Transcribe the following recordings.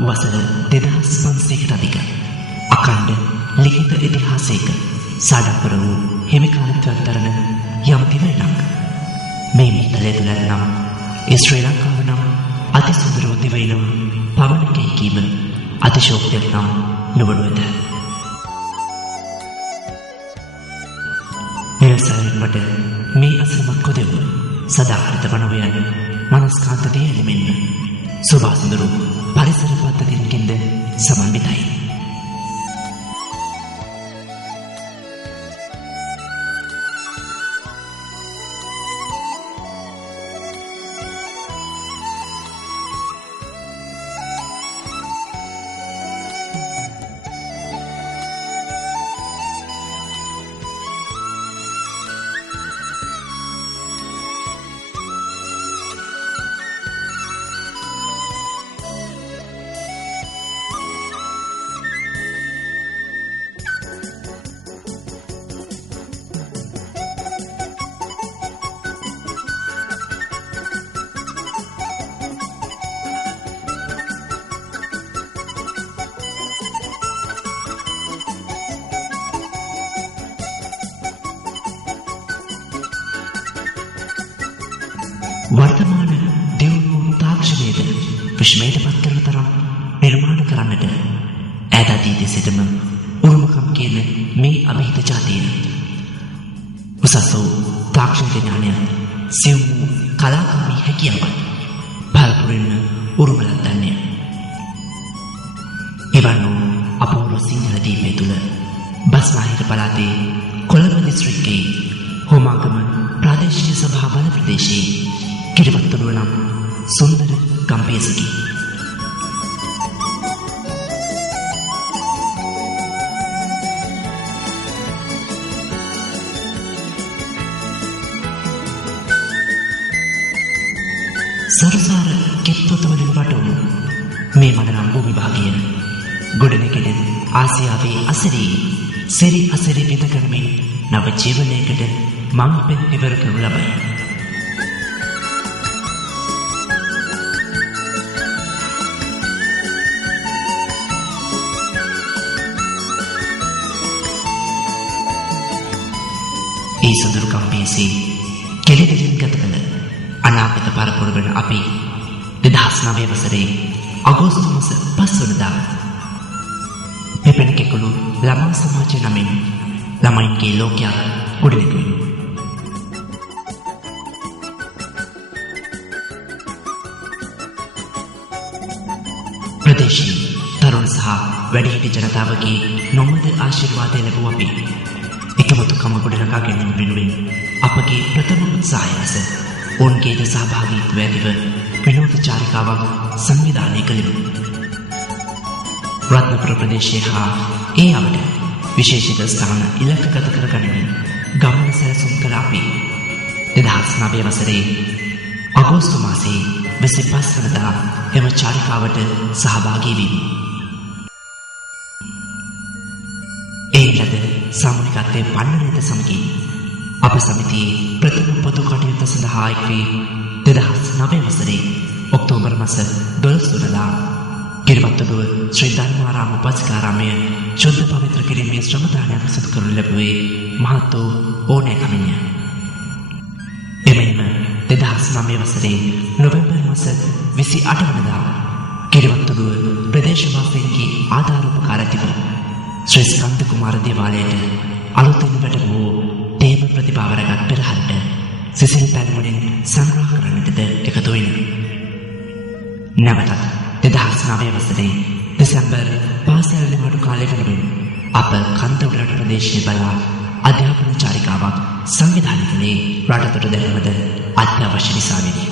වසර 2500කට අධික අඛණ්ඩ ලිඛිත ඉතිහාසයක සාඩම්බර වූ හිමිකාරත්වයක් දරන යම් දිවයිනක් මේ මිහිතලේ තුල නම් ශ්‍රී ලංකාව නම් අතිසුන්දර දිවයිනම පවණකයි කීම අතිශෝක්තියක් නම් නොවනවද? නිරසයෙන් මට මේ අසමත් කොදෙව සදාහරිත වනවයන් මනස්කාන්ත දේලිමින් සුභාසුන්දර පරිසර පද්ධතියකින්ද සමන්විතයි. වර්තමාන දියුණු තාක්ෂණයේද විශ්මයට පත් කරන තරම් නිර්මාණ කරන්නට ඈත අතීතයේ සිටම උරුමකම් කියන මේ අභිහිත ජාතිය උසස් වූ තාක්ෂණික ඥානය සියුම් කලාකාමී හැකියාවන් පළපුරින්ම උරුම ලද්දන්නේ. එවන් වූ අපූර්ව සිංහල දීපය තුළ බස්නාහිර පළාතේ කොළඹ දිස්ත්‍රික්කයේ හෝමාගම ප්‍රාදේශීය සභා බල ප්‍රදේශයේ කිරිවත්තුඩුව නම් සුන්දර ගම්පියසකි. සරසාර කෙත්වතවලින් වටවුණු මේ මඩනම් භූමි භාගය ගොඩනැගෙන ආසියාවේ අසිරී සිරි අසිරි බිඳ කරමින් නව ජීවනයකට මං පෙන් ඉවර කරනු ලබයි. ඒ සඳරු කම්පියසේ කෙලිදෙලින් ගත කළ අනාගත පරපුර වන අපි 2009 වසරේ අගෝස්තු මාස 5 වෙනිදා පෙපෙනකෙකුළු ළමා සමාජය නමින් ළමයින්ගේ ලෝකයක් ගොඩනැගුවෙමු. ප්‍රදේශීය තරුණ සහ වැඩිහිටි ජනතාවගේ නොමද ආශිර්වාදය ලැබුව අපි එකමුතුකම ගොඩනගා ගැනීම වෙනුවෙන් අපගේ ප්‍රථම උත්සාහය ලෙස ඔවුන්ගේද සහභාගීත්වය ඇතිව විනෝද චාරිකාවක් සංවිධානය කළෙමු. රත්නපුර ප්‍රදේශයේ හා ඒ අවට විශේෂිත ස්ථාන ඉලක්කගත කරගනිමින් ගමන සැලසුම් කළ අපි 2009 වසරේ අගෝස්තු මාසයේ 25 වෙනිදා එම චාරිකාවට සහභාගී වීමි. ඒ ලද සාමූහිකත්වයේ පන්නරයට සමගින් අප සමිතියේ ප්‍රථම පොදු කටයුත්ත සඳහා එක් වී 2009 වසරේ ඔක්තෝබර් මාස 12 වෙනිදා කිරිවත්තුඩුව ශ්‍රී ධර්මාරාම උපාසිකාරාමය ශුද්ධ පවිත්‍ර කිරීමේ ශ්‍රමදානයක් සිදු කරනු ලැබුවේ මහත් වූ ඕනෑකමින්ය. එමෙන්ම 2009 වසරේ නොවැම්බර් මාස 28 වෙනිදා කිරිවත්තුඩුව ප්‍රදේශවාසීන්ගේ ආධාර උපකාර ඇතිව ශ්‍රී ස්කන්ධ කුමාර දේවාලයට අලුතින් වැඩවූ දේව ප්‍රතිභාව රැගත් පෙරහරට සිසිල් පැන්වලින් සංග්‍රහ කරන්නටද එකතු වෙන. නැවතත් 2009 වසරේ දෙසැම්බර් පාසල් නිවාඩු කාලය වෙනුවෙන් අප කන්දවුරට ප්‍රදේශයේ බලා අධ්‍යාපන චාරිකාවක් සංවිධානය කළේ රටතොට දැනුමද අත්‍යවශ්‍ය නිසා වෙනි.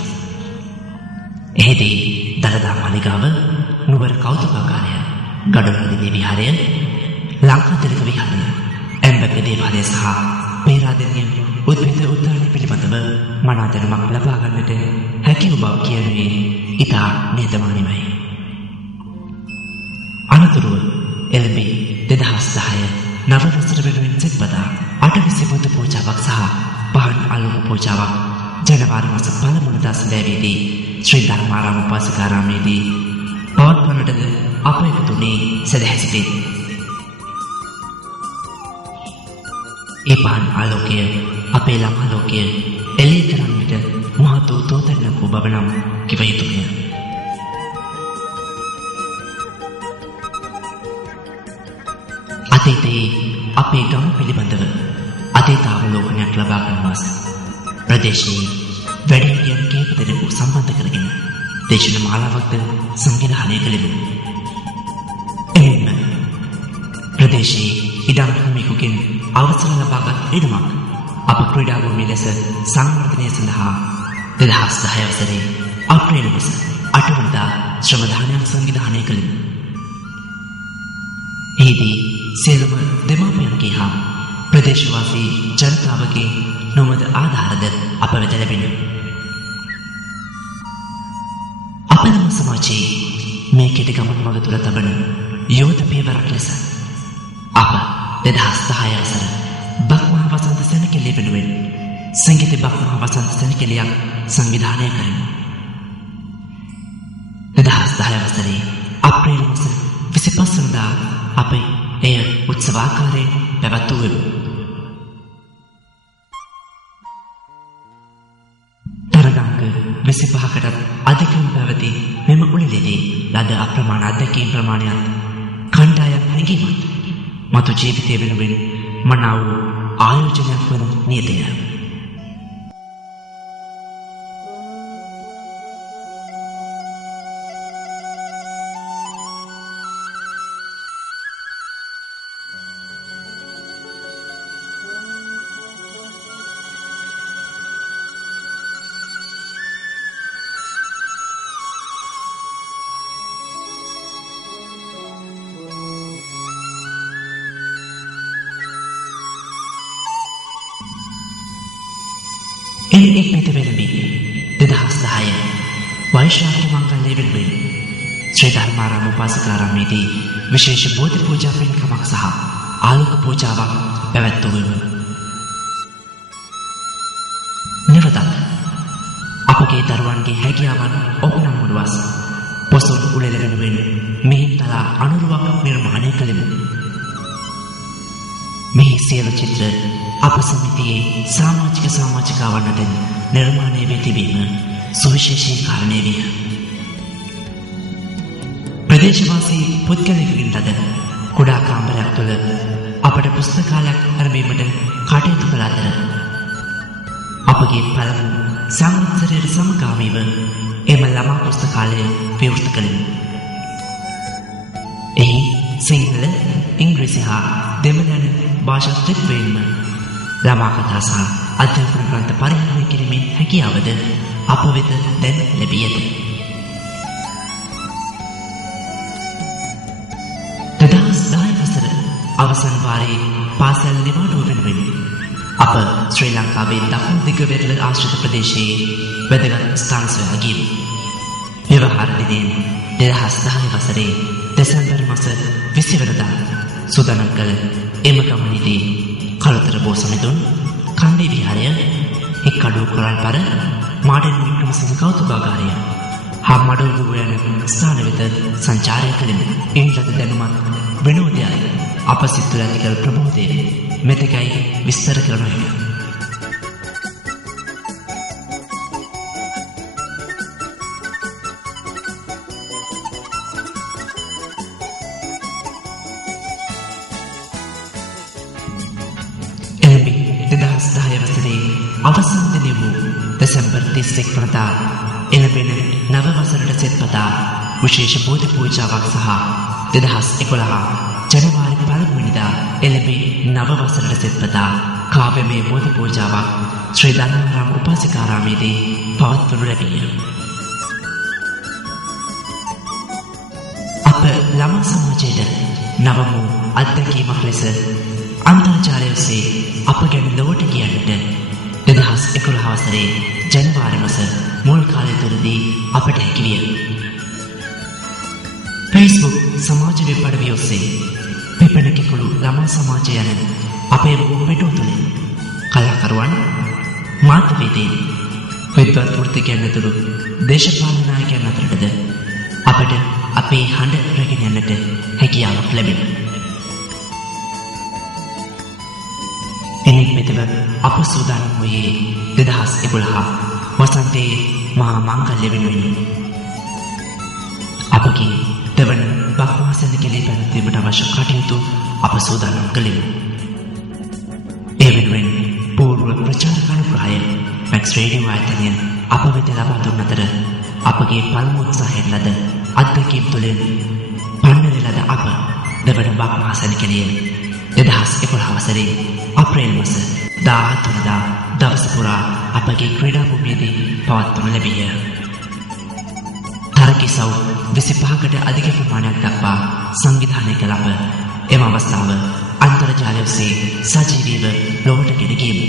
එහිදී දළදා මාලිගාව, නුවර කෞතුකාගාරය, ගඩොල්වැලි විහාරය, ලංකාතිලක විහාරය, ඇම්බැක දේවාලය සහ පේරාදෙණිය උද්භිද උද්‍යානය පිළිබඳව මනා දැනුමක් ලබා ගන්නට හැකි වූ බව කියනුවේ ඉතා නිහතමානීවයි. අනතුරුව එළඹී 2010 නව වසර වෙනුවෙන් සෙත්පතා අටවිසි බුදු පූජාවක් සහ පහන් අලුක පූජාවක් ජනවාරි මාස 1 වෙනිදා සඳෑවේදී ශ්‍රී ධර්මාරාම උපාසිකාරාමයේදී පවත්වන්නටද අප එකතුනේ සදහැසිතේ. ඒ පහන් ආලෝකය අපේ ළමා ලෝකය එළිය කරන්නට මහත් වූ තෝතැන්නක් වූ බව නම් කිව යුතුය. අතීතයේ අපේ ගම පිළිබඳව අතීතාවලෝකනයක් ලබා ගන්නවාස ප්‍රදේශයේ වැඩිහිටියන් කීප දෙනෙකු සම්බන්ධ කරගෙන දේශන මාලාවක්ද සංවිධානය කළෙමු. එමෙන්ම ප්‍රදේශයේ ඉඩම් හිමියෙකුගෙන් අවසර ලබාගත් ඉඩමක් අප ක්‍රීඩා භූමිය ලෙස සංවර්ධනය සඳහා 2010 වසරේ අප්‍රේල් මාස 8 වෙනිදා ශ්‍රම දානයක් සංවිධානය කළෙමු. එහිදී සියලුම දෙමාපියන්ගේ හා ප්‍රදේශවාසී ජනතාවගේ නොමද ආධාරද අප වෙත ලැබෙනවා. අපේ සමාජයේ මේ කෙටි ගමන් මඟ තුල තබන යෝධ පියවරක් ලෙස අප 2010 වසර බක්මහා වසන්ත සැණකෙළිය වෙනුවෙන් සංගීත බක්මහා වසන්ත සැණකෙළියක් සංවිධානය කරමු. 2010 වසරේ අප්‍රේල් මාස 25 වෙනිදා අපේ එය උත්සවාකාරයෙන් පැවැත්වුවෙමු. තරගාංක 25කටත් අධිකම පැවති මෙම උළෙලේදී ලද අප්‍රමාණ අත්දැකීම් ප්‍රමාණයත් කණ්ඩායම් හැඟීමත් මතු ජීවිතය වෙනුවෙන් මනාව ආයෝජනයක් වන නියතය. එක් වෙලෙදී 2010 වෛශාඛ මංගල්‍ය වෙනුවෙන් ශ්‍රී ධර්මාරාම උපාසකාරාමයේදී විශේෂ බෝධි පූජා පින්කමක් සහ ආලෝක පූජාවක් පැවැත්වුවෙමු. නිවතත් අපගේ දරුවන්ගේ හැකියාවන් ඔප්නම් වූවස් පොසොන් උළෙල වෙනුවෙන් මිහින්තලා අනුරුවක් නිර්මාණය කළෙමු. මේ සියලු චිත්‍ර අප සමිතියේ සමාජිකවන්ට නිර්මාණය වී තිබීම සුවිශේෂී කාරණය විය. ප්‍රදේශවාසී පුද්ගලයෙකුගෙන් ලද කුඩා කාමරයක් තුළ අපට පුස්තකාලයක් ආරම්භීමට කටයුතු කළ අතර අපගේ පළමු සංවත්සරයට සමගාමීව එම ළමා පුස්තකාලය විවෘත කළෙමු. එහි සිංහල, ඉංග්‍රීසි හා දෙමළ යන භාෂා ත්‍රිත්වයෙන්ම ළමා කතා සහ අධ්‍යාපන ග්‍රන්ථ පරිහරණය කිරීමේ හැකියාවද අප වෙත දැන් ලැබී ඇත. 2010 වසර අවසන් වාරයේ පාසල් නිවාඩුව වෙනුවෙන් අප ශ්‍රී ලංකාවේ දකුණු දිග වෙරළ ආශ්‍රිත ප්‍රදේශයේ වැදගත් ස්ථාන සොයා ගියෙමු. ව්‍යවහාර දිනයෙන් 2010 වසරේ දෙසැම්බර් මාස 20 වෙනිදා සූදානම් කළ එම ගමනේදී කලතර බෝසමිඳුන්, කන්දේ විහාරය, එක්කඩුව කොරල්පර, මාඩන් වික්‍රමසිංහ කෞතුකාගාරය හා මඩුල්ගුව යන ස්ථාන වෙත සංචාරය කළෙමු. ඉන්ලද දැනුමත් විනෝදයයි අප සිත් තුළ ඇති කළ ප්‍රබෝධය මෙතෙකයි විස්තර කරනු හැක. අවසන් දිනය වූ දෙසැම්බර් 31 වෙනිදා එළඹෙන නව වසරට සෙත්පතා විශේෂ බෝධි පූජාවක් සහ 2011 ජනවාරි 1 වෙනිදා එළඹේ නව වසරට සෙත්පතා කාව්‍යමය බෝධි පූජාවක් ශ්‍රී ධර්මාරාම උපාසිකාරාමයේදී පවත්වනු ලැබිය. අප ළමා සමාජයට නවම අත්දැකීමක් ලෙස අන්තර්ජාලය ඔස්සේ අප ගැන ලොවට කියන්නට 2011 වසරේ ජනවාරි මාස මුල් කාලය තුළදී අපට හැකි විය. Facebook සමාජ වෙබ් අඩවිය ඔස්සේ පිපෙන කෙකුළු ළමා සමාජය යන අපේ වෙබ් තුළින් කලාකරුවන්, මාධ්‍යවේදීන්, විද්වත් වෘත්තිකයන් ඇතුළු දේශපාලන නායකයන් අතරටද අපට අපේ හඬ රැගෙන යන්නට හැකියාවක් ලැබෙනවා. එනික් මෙතව අප සූදානම් වූයේ 2011 වසන්තයේ මහා මංගල්‍ය වෙනුවෙනි. අපගේ දෙවන බහුමාසන කෙලේ පැවැත්වීමට අවශ්‍ය කටයුතු අප සූදානම් කළෙමු. ඒ වෙනුවෙන් පූර්ව ප්‍රචාරක අනුග්‍රහය මැක්ස් රේඩියෝ ආයතනය අප වෙත ලබා දුන් අතර අපගේ පළමු උත්සාහයෙන් ලද අත්දැකීම් තුළින් පන්නර ලද අප දෙවන බහුමාසන කෙලේ 2011 වසරේ අප්‍රේල් මාස 14 වෙනිදා දවස පුරා අපගේ ක්‍රීඩා භූමියේදී පවත්වනු ලැබිය. තරකිසව් 25කට අධික ප්‍රමාණයක් දක්වා සංවිධානය කළ අප එම අවස්ථාව අන්තර්ජාලය ඔස්සේ සජීවීව ලොවට ගෙන ගියෙමු.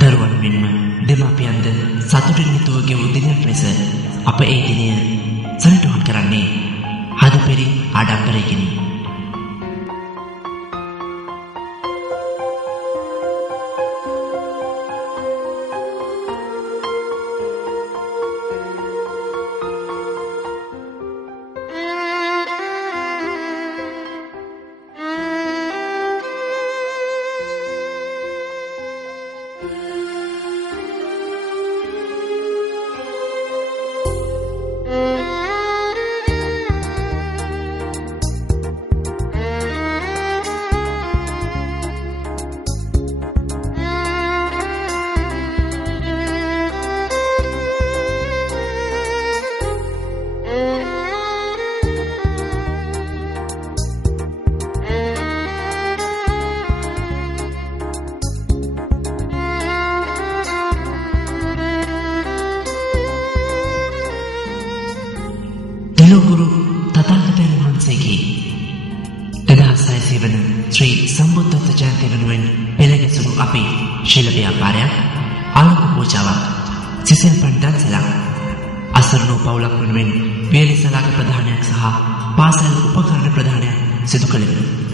දරුවන් මෙන්ම දෙමාපියන්ද සතුටින් යුතුව ගෙවූ දිනයක් ලෙස අප ඒ දිනය සනිටුහන් කරන්නේ හදපෙරි ආඩම්බරයකිනි. ගුරු තථාගතයන් වහන්සේගේ 2006 වන ශ්‍රී සම්බුද්ධත්ව ජයන්තිය වෙනුවෙන් පෙළගැසුණු අපේ ශිල ව්‍යාපාරයක්, ආලෝක පූජාවක්, සිසිල් පණ්ඩන්සලක්, අසරණ පවුලක් වෙනුවෙන් වේලිසලාක ප්‍රදානයක් සහ පාසල් උපකරණ ප්‍රදානයක් සිදු කළෙමු.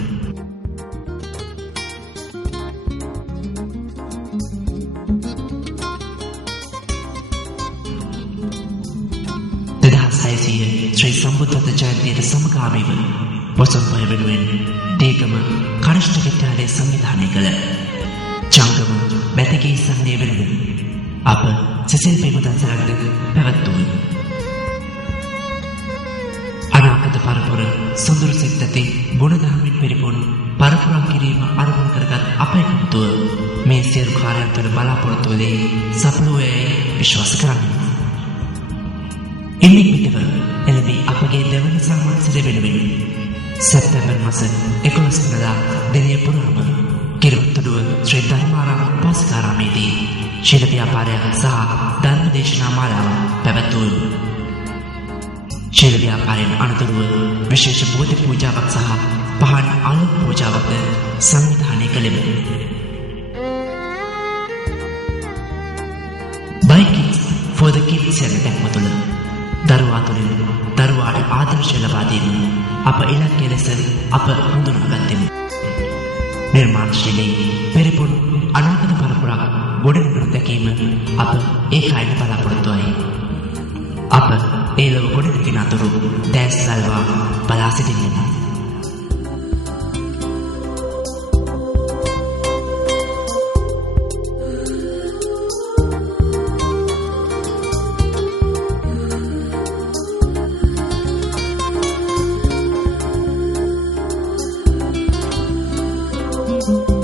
ශ්‍රී සම්බුද්ධත්ව ජයන්තියට සමගාමීව පොසොන්පොය වෙනුවෙන් දේගම කනිෂ්ඨ විද්‍යාලය සංවිධානය කළ ජංගම බැතිගේ සම්මේලනය වෙනුවෙන් අප සිසිල් පෙමුදන්සලක්ද පැවැත්වුවෙමු. අනාගත පරපුර සොඳුරු සිත් ඇති ගුණධර්මයෙන් පරිපූර්ණ පරපුරක් කිරීම අරමුණු කරගත් අප එකමුතුව මේ සියලු කාර්යයන් තුළ බලාපොරොත්තු වූයේ සඵල වූයේ විශ්වාස කරන්නේ. ඉන්නේ පිටව එළඹී අපගේ දෙවන සම්මානසරය වෙනුවෙන් සැප්තැම්බර් මාස 11 වෙනිදා දිනය පුරාම කිරුත්තඩුව ශ්‍රී ධර්මාරාම උපාසකාරාමේදී ශිල ව්‍යාපාරයක් සහ ධර්ම දේශනා මාලාවක් පැවැත්වුවෙමු. ශිල ව්‍යාපාරයෙන් අනතුරුව විශේෂ බෝධි පූජාවක් සහ පහන් ආලෝක පූජාවක් සංවිධානය කළෙමු. Buy Kids for the Kids යන දැක්ම තුළ දරුවා තුළින් දරුවාට ආදර්ශ ලබා දීම අප ඉලක්කය ලෙස අප හඳුනාගත්තෙමු. නිර්මාණශීලී පරිපූර්ණ අනාගත පරපුරක් ගොඩනගනු දැකීම අප ඒකායන බලාපොරොත්තු වයි. අප ඒ ලොව ගොඩනැගෙන අතුරු දැස් සල්වා බලා සිටින්නෙමු. Thank you.